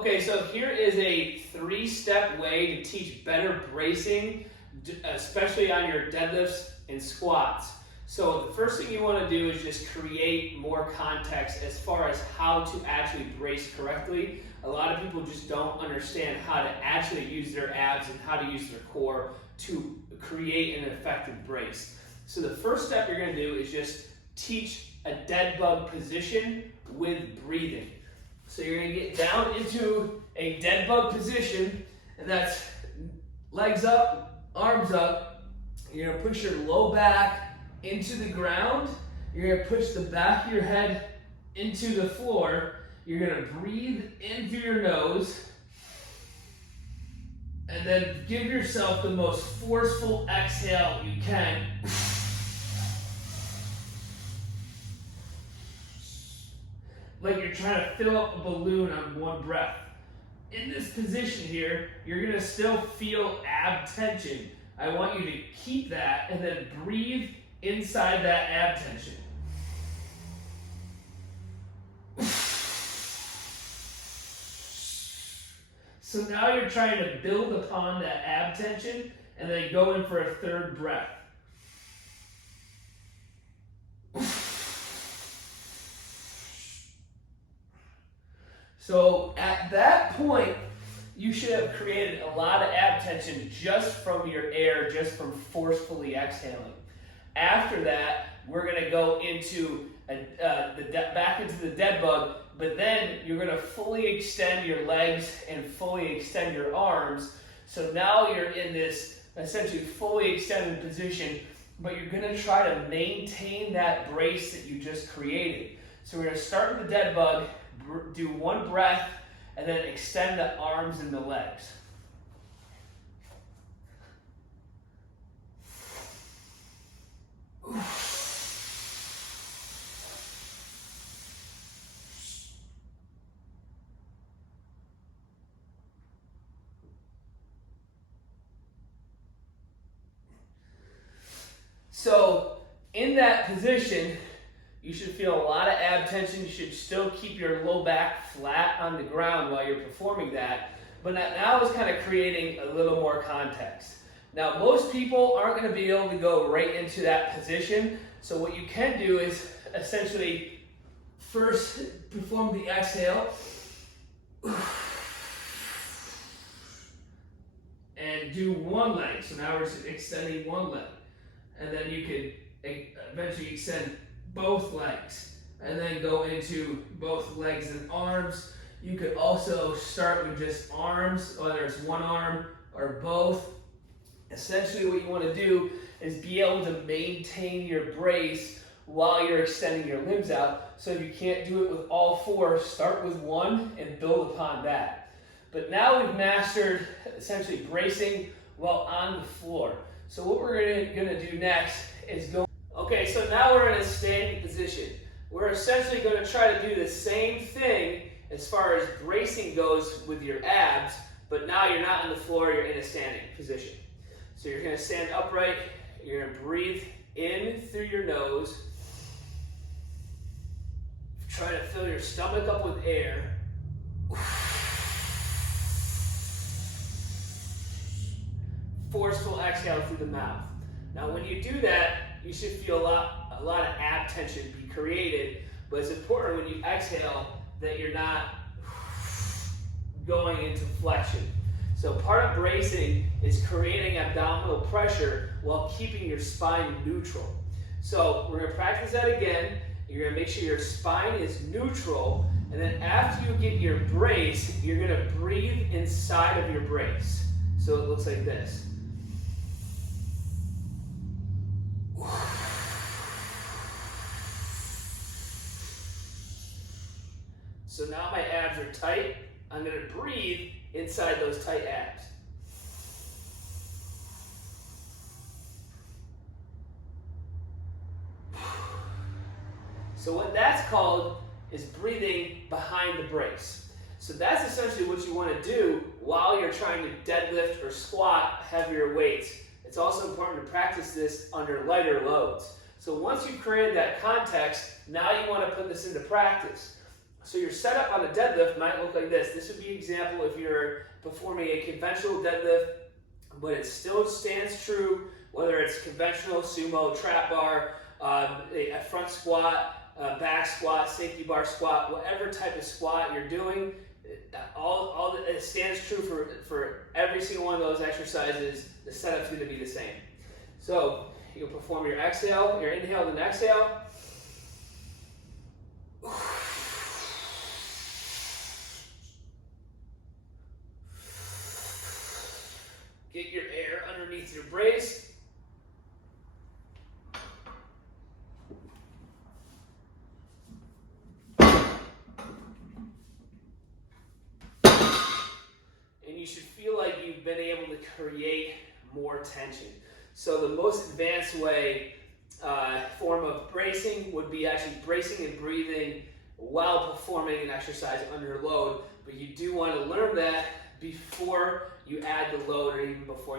Okay, so here is a 3-step way to teach better bracing, especially on your deadlifts and squats. So the first thing you want to do is just create more context as far as how to actually brace correctly. A lot of people just don't understand how to actually use their abs and how to use their core to create an effective brace. So the first step you're going to do is just teach a dead bug position with breathing. So you're going to get down into a dead bug position, and that's legs up, arms up. You're going to push your low back into the ground. You're going to push the back of your head into the floor. You're going to breathe in through your nose, and then give yourself the most forceful exhale you can. Like you're trying to fill up a balloon on one breath. In this position here, you're gonna still feel ab tension. I want you to keep that and then breathe inside that ab tension. So now you're trying to build upon that ab tension and then go in for a third breath. So at that point, you should have created a lot of ab tension just from your air, just from forcefully exhaling. After that, we're going to go into back into the dead bug, but then you're going to fully extend your legs and fully extend your arms. So now you're in this essentially fully extended position, but you're going to try to maintain that brace that you just created. So we're going to start with the dead bug, do one breath, and then extend the arms and the legs. So in that position, you should feel a lot of ab tension. You should still keep your low back flat on the ground while you're performing that. But now it's kind of creating a little more context. Now, most people aren't going to be able to go right into that position. So what you can do is essentially first perform the exhale. And do one leg. So now we're extending one leg. And then you can eventually extend both legs and then go into both legs and arms. You could also start with just arms, whether it's one arm or both. Essentially what you want to do is be able to maintain your brace while you're extending your limbs out. So if you can't do it with all four, start with one and build upon that. But now we've mastered essentially bracing while on the floor. So what we're going to do next is go. Okay, so now we're in a standing position. We're essentially going to try to do the same thing as far as bracing goes with your abs, but now you're not on the floor, you're in a standing position. So you're going to stand upright, you're going to breathe in through your nose, try to fill your stomach up with air. Forceful exhale through the mouth. Now when you do that, you should feel a lot of ab tension be created, but it's important when you exhale that you're not going into flexion. So part of bracing is creating abdominal pressure while keeping your spine neutral. So we're going to practice that again. You're going to make sure your spine is neutral, and then after you get your brace, you're going to breathe inside of your brace. So it looks like this. So now my abs are tight. I'm going to breathe inside those tight abs. So what that's called is breathing behind the brace. So that's essentially what you want to do while you're trying to deadlift or squat heavier weights. It's also important to practice this under lighter loads. So once you've created that context, now you want to put this into practice. So your setup on a deadlift might look like this. This would be an example if you're performing a conventional deadlift, but it still stands true, whether it's conventional, sumo, trap bar, a front squat, back squat, safety bar squat, whatever type of squat you're doing, it stands true for every single one of those exercises. The setup's going to be the same. So you'll perform your exhale, your inhale and exhale. Get your air underneath your brace. And you should feel like you've been able to create more tension. So the most advanced form of bracing would be actually bracing and breathing while performing an exercise under load. But you do want to learn that before you add the load, or even before you